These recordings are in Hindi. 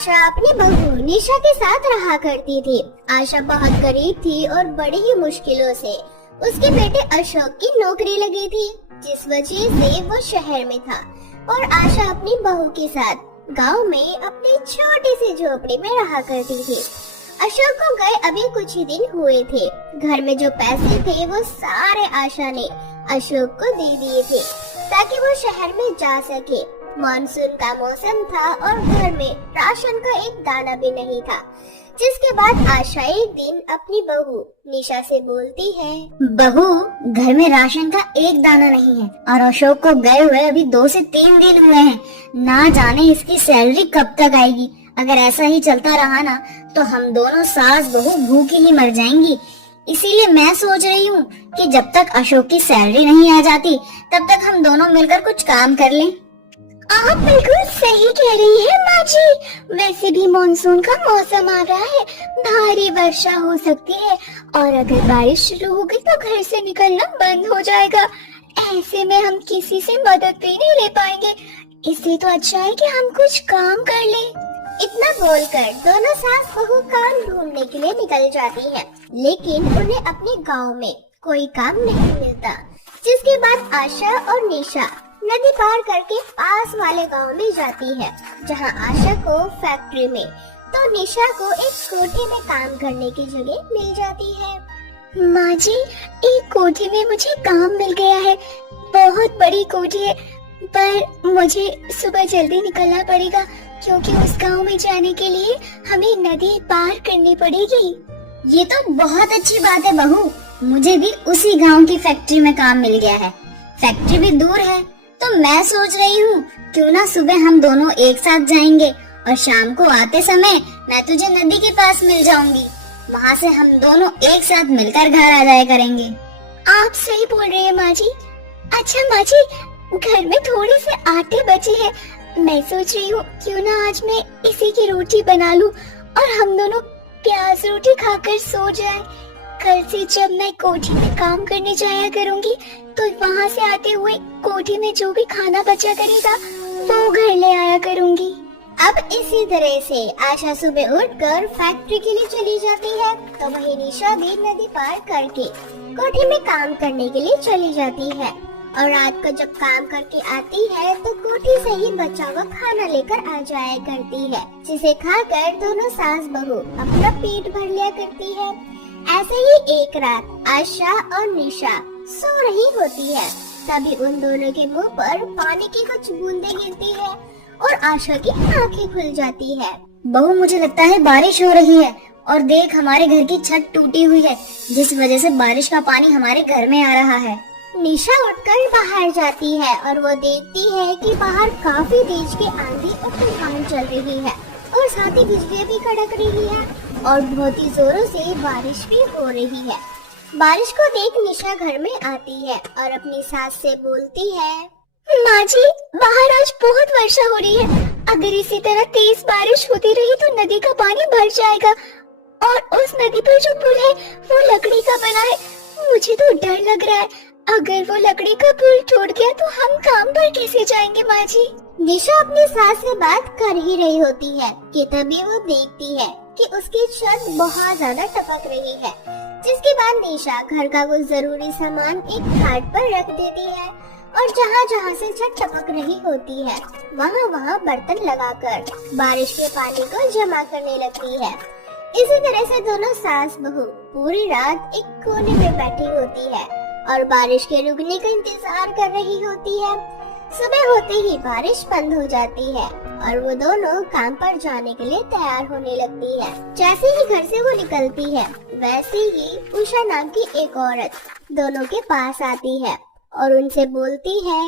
आशा अपनी बहू निशा के साथ रहा करती थी। आशा बहुत गरीब थी और बड़ी ही मुश्किलों से उसके बेटे अशोक की नौकरी लगी थी, जिस वजह से वो शहर में था और आशा अपनी बहू के साथ गांव में अपनी छोटी सी झोपड़ी में रहा करती थी। अशोक को गए अभी कुछ ही दिन हुए थे। घर में जो पैसे थे वो सारे आशा ने अशोक को दे दिए थे ताकि वो शहर में जा सके। मानसून का मौसम था और घर में राशन का एक दाना भी नहीं था। जिसके बाद आशा एक दिन अपनी बहू निशा से बोलती है, बहू, घर में राशन का एक दाना नहीं है और अशोक को गए हुए अभी 2 से 3 दिन हुए हैं। ना जाने इसकी सैलरी कब तक आएगी। अगर ऐसा ही चलता रहा ना तो हम दोनों सास बहू भूखी ही मर जाएंगी। इसीलिए मैं सोच रही हूँ कि जब तक अशोक की सैलरी नहीं आ जाती तब तक हम दोनों मिलकर कुछ काम कर लें। आप बिल्कुल सही कह रही है माँ जी। वैसे भी मानसून का मौसम आ रहा है, भारी वर्षा हो सकती है और अगर बारिश शुरू हो गई तो घर से निकलना बंद हो जाएगा। ऐसे में हम किसी से मदद भी नहीं ले पाएंगे। इससे तो अच्छा है कि हम कुछ काम कर लें। इतना बोलकर दोनों सास बहू काम ढूंढने के लिए निकल जाती हैं, लेकिन उन्हें अपने गांव में कोई काम नहीं मिलता। जिसके बाद आशा और निशा नदी पार करके पास वाले गांव में जाती है, जहां आशा को फैक्ट्री में तो निशा को एक कोठी में काम करने की जगह मिल जाती है। माँ जी, एक कोठी में मुझे काम मिल गया है। बहुत बड़ी कोठी है, पर मुझे सुबह जल्दी निकलना पड़ेगा क्योंकि उस गांव में जाने के लिए हमें नदी पार करनी पड़ेगी। ये तो बहुत अच्छी बात है बहू। मुझे भी उसी गांव की फैक्ट्री में काम मिल गया है। फैक्ट्री भी दूर है तो मैं सोच रही हूँ क्यों ना सुबह हम दोनों एक साथ जाएंगे और शाम को आते समय मैं तुझे नदी के पास मिल जाऊंगी। वहाँ से हम दोनों एक साथ मिलकर घर आ जाया करेंगे। आप सही बोल रहे हैं माँ जी। अच्छा माँ जी, घर में थोड़े से आटे बचे हैं। मैं सोच रही हूँ क्यों ना आज मैं इसी की रोटी बना लूँ और हम दोनों प्याज रोटी खाकर सो जाएं। कल से जब मैं कोठी में काम करने जाया करूँगी तो वहाँ से आते हुए कोठी में जो भी खाना बचा करेगा वो घर ले आया करूँगी। अब इसी तरह से आशा सुबह उठकर फैक्ट्री के लिए चली जाती है, तो वही निशा भी नदी पार करके कोठी में काम करने के लिए चली जाती है। और रात को जब काम करके आती है तो कोठी से ही बचा हुआ खाना लेकर आ जाया करती है, जिसे खाकर दोनों सास बहू अपना पेट भर लिया करती है। ऐसे ही एक रात आशा और निशा सो रही होती है, तभी उन दोनों के मुंह पर पानी की कुछ बूंदें गिरती है और आशा की आंखें खुल जाती है। बहू, मुझे लगता है बारिश हो रही है और देख हमारे घर की छत टूटी हुई है, जिस वजह से बारिश का पानी हमारे घर में आ रहा है। निशा उठकर बाहर जाती है और वो देखती है कि बाहर काफी तेज की आंधी और तूफान चल रही है और साथ ही बिजली भी कड़क रही है और बहुत ही जोरों से बारिश भी हो रही है। बारिश को देख निशा घर में आती है और अपनी सास से बोलती है, माँ जी, बाहर आज बहुत वर्षा हो रही है। अगर इसी तरह तेज बारिश होती रही तो नदी का पानी भर जाएगा और उस नदी पर जो पुल है वो लकड़ी का बना है। मुझे तो डर लग रहा है, अगर वो लकड़ी का पुल टूट गया तो हम काम पर कैसे जाएंगे माँ जी। निशा अपनी सास से बात कर ही रही होती है कि तभी वो देखती है कि उसकी छत बहुत ज्यादा टपक रही है। जिसके बाद निशा घर का वो जरूरी सामान एक घाट पर रख देती है और जहाँ जहाँ से छत टपक रही होती है वहाँ वहाँ बर्तन लगाकर बारिश के पानी को जमा करने लगती है। इसी तरह से दोनों सास बहू पूरी रात एक कोने में बैठी होती है और बारिश के रुकने का इंतजार कर रही होती है। सुबह होते ही बारिश बंद हो जाती है और वो दोनों काम पर जाने के लिए तैयार होने लगती है। जैसे ही घर से वो निकलती है वैसे ही उषा नाम की एक औरत दोनों के पास आती है और उनसे बोलती है,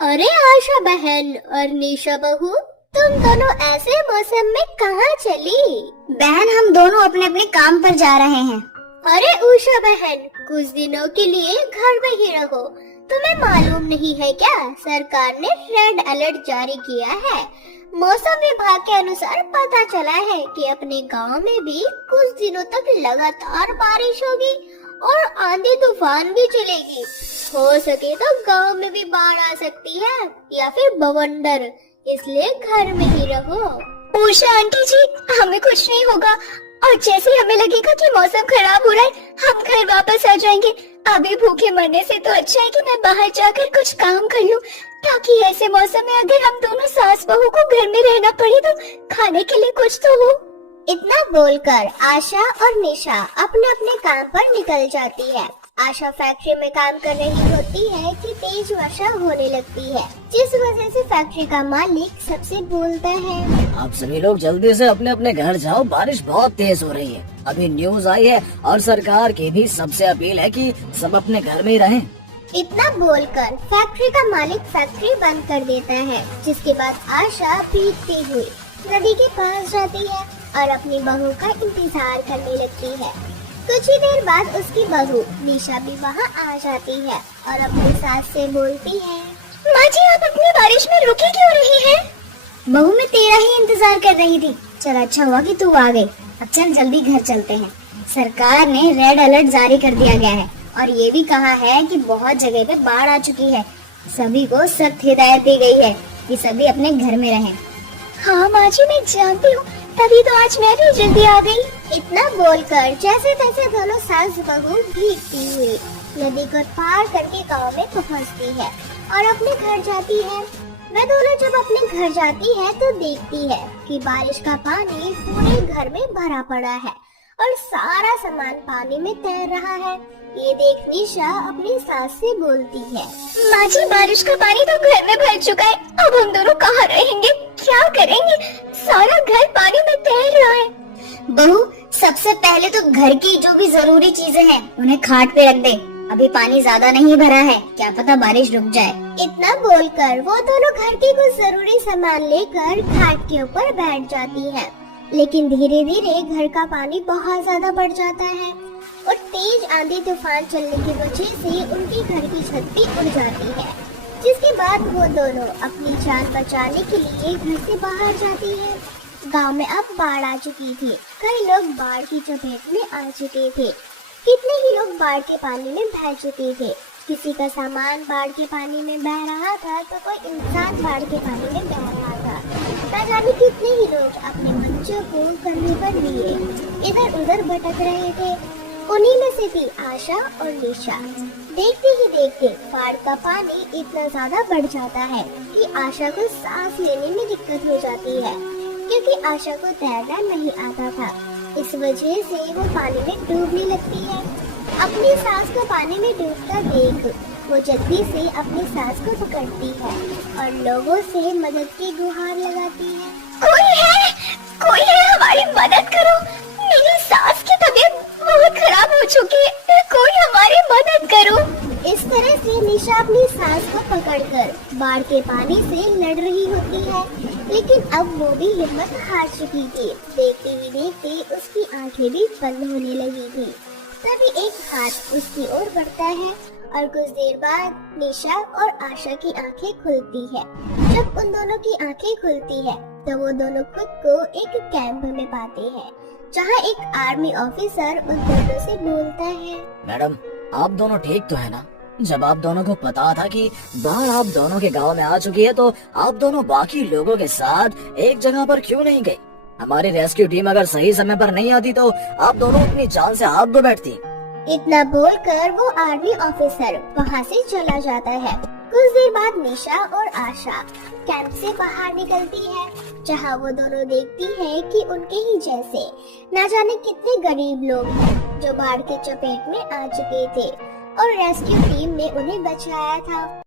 अरे आशा बहन और निशा बहू, तुम दोनों ऐसे मौसम में कहाँ चली? बहन, हम दोनों अपने अपने काम पर जा रहे हैं। अरे उषा बहन, कुछ दिनों के लिए घर में ही रहो। तुम्हें मालूम नहीं है क्या, सरकार ने रेड अलर्ट जारी किया है। मौसम विभाग के अनुसार पता चला है कि अपने गांव में भी कुछ दिनों तक लगातार बारिश होगी और आंधी तूफान भी चलेगी। हो सके तो गांव में भी बाढ़ आ सकती है या फिर बवंडर, इसलिए घर में ही रहो। उषा आंटी जी, हमें कुछ नहीं होगा और जैसे ही हमें लगेगा कि मौसम खराब हो रहा है, हम घर वापस आ जाएंगे। अभी भूखे मरने से तो अच्छा है कि मैं बाहर जाकर कुछ काम कर लूं, ताकि ऐसे मौसम में अगर हम दोनों सास बहू को घर में रहना पड़े तो खाने के लिए कुछ तो हो। इतना बोलकर आशा और निशा अपने अपने काम पर निकल जाती है। आशा फैक्ट्री में काम कर रही होती है कि तेज वर्षा होने लगती है, जिस वजह से फैक्ट्री का मालिक सबसे बोलता है, आप सभी लोग जल्दी से अपने अपने घर जाओ, बारिश बहुत तेज हो रही है। अभी न्यूज आई है और सरकार की भी सबसे अपील है कि सब अपने घर में ही रहें। इतना बोलकर फैक्ट्री का मालिक फैक्ट्री बंद कर देता है, जिसके बाद आशा भीगती हुई नदी के पास जाती है और अपनी बहू का इंतजार करने लगती है। कुछ ही देर बाद उसकी बहू निशा भी वहाँ आ जाती है और अपनी सास से बोलती है, माँ जी, आप अपनी बारिश में रुकी क्यों रही हैं? बहू मैं तेरा ही इंतजार कर रही थी। चल अच्छा हुआ कि तू आ गई। अब चल जल्दी घर चलते हैं। सरकार ने रेड अलर्ट जारी कर दिया गया है और ये भी कहा है कि बहुत जगह पे बाढ़ आ चुकी है। सभी को सख्त हिदायत दी गई है कि सभी अपने घर में रहें। हाँ माँ जी, मैं जानती हूँ, तभी तो आज मैं भी जल्दी आ गई। इतना बोलकर जैसे तैसे दोनों सास बहू भीगती हुई नदी को पार करके गांव में पहुंचती है और अपने घर जाती है। वह दोनों जब अपने घर जाती है तो देखती है कि बारिश का पानी पूरे घर में भरा पड़ा है और सारा सामान पानी में तैर रहा है। ये देख निशा अपनी सास से बोलती है, माँ जी, बारिश का पानी तो घर में भर चुका है, अब हम दोनों कहाँ रहेंगे, क्या करेंगे? सारा घर पानी में तैर रहा है। बहू, सबसे पहले तो घर की जो भी जरूरी चीजें हैं उन्हें खाट पे रख दे। अभी पानी ज्यादा नहीं भरा है, क्या पता बारिश रुक जाए। इतना बोलकर वो दोनों घर के कुछ जरूरी सामान लेकर घाट के ऊपर बैठ जाती है। लेकिन धीरे धीरे घर का पानी बहुत ज्यादा बढ़ जाता है और तेज आंधी तूफान चलने की वजह से उनकी घर की छत भी उड़ जाती है, जिसके बाद वो दोनों अपनी जान बचाने के लिए घर से बाहर जाती है। गांव में अब बाढ़ आ चुकी थी। कई लोग बाढ़ की चपेट में आ चुके थे। कितने ही लोग बाढ़ के पानी में बह चुके थे। किसी का सामान बाढ़ के पानी में बह रहा था तो कोई इंसान बाढ़ के पानी में बह रहा था। न जाने कितने ही लोग अपने बच्चों को कंधे पर लिए इधर उधर भटक रहे थे। उन्हीं में से थी आशा और निशा। देखते ही देखते बाढ़ का पानी इतना ज्यादा बढ़ जाता है कि आशा को सांस लेने में दिक्कत हो जाती है, क्योंकि आशा को तैरना नहीं आता था। इस वजह से वो पानी में डूबने लगती है। अपनी सास को पानी में डूबता देख वो जल्दी से अपनी सास को पकड़ती है और लोगों से मदद की गुहार लगाती है। कोई है, हमारी मदद करो, मेरी सास की तबीयत बहुत खराब हो चुकी है, कोई हमारी मदद करो। इस तरह से निशा अपनी सास को पकड़कर बाढ़ के पानी से लड़ रही होती है, लेकिन अब वो भी हिम्मत हार चुकी थी। देखते ही देखते उसकी आंखें भी बंद होने लगी थी। तभी एक हाथ उसकी ओर बढ़ता है और कुछ देर बाद निशा और आशा की आंखें खुलती है। जब उन दोनों की आंखें खुलती है तो वो दोनों खुद को एक कैंप में पाते हैं, जहाँ एक आर्मी ऑफिसर उन दोनों से बोलता है, मैडम, आप दोनों ठीक तो है ना? जब आप दोनों को पता था कि बाढ़ आप दोनों के गांव में आ चुकी है तो आप दोनों बाकी लोगों के साथ एक जगह पर क्यों नहीं गए? हमारी रेस्क्यू टीम अगर सही समय पर नहीं आती तो आप दोनों अपनी जान से हाथ धो बैठती। इतना बोलकर वो आर्मी ऑफिसर वहाँ से चला जाता है। कुछ देर बाद निशा और आशा कैंप से बाहर निकलती है, जहाँ वो दोनों देखती है कि उनके ही जैसे न जाने कितने गरीब लोग हैं जो बाढ़ के चपेट में आ चुके थे और रेस्क्यू टीम ने उन्हें बचाया था।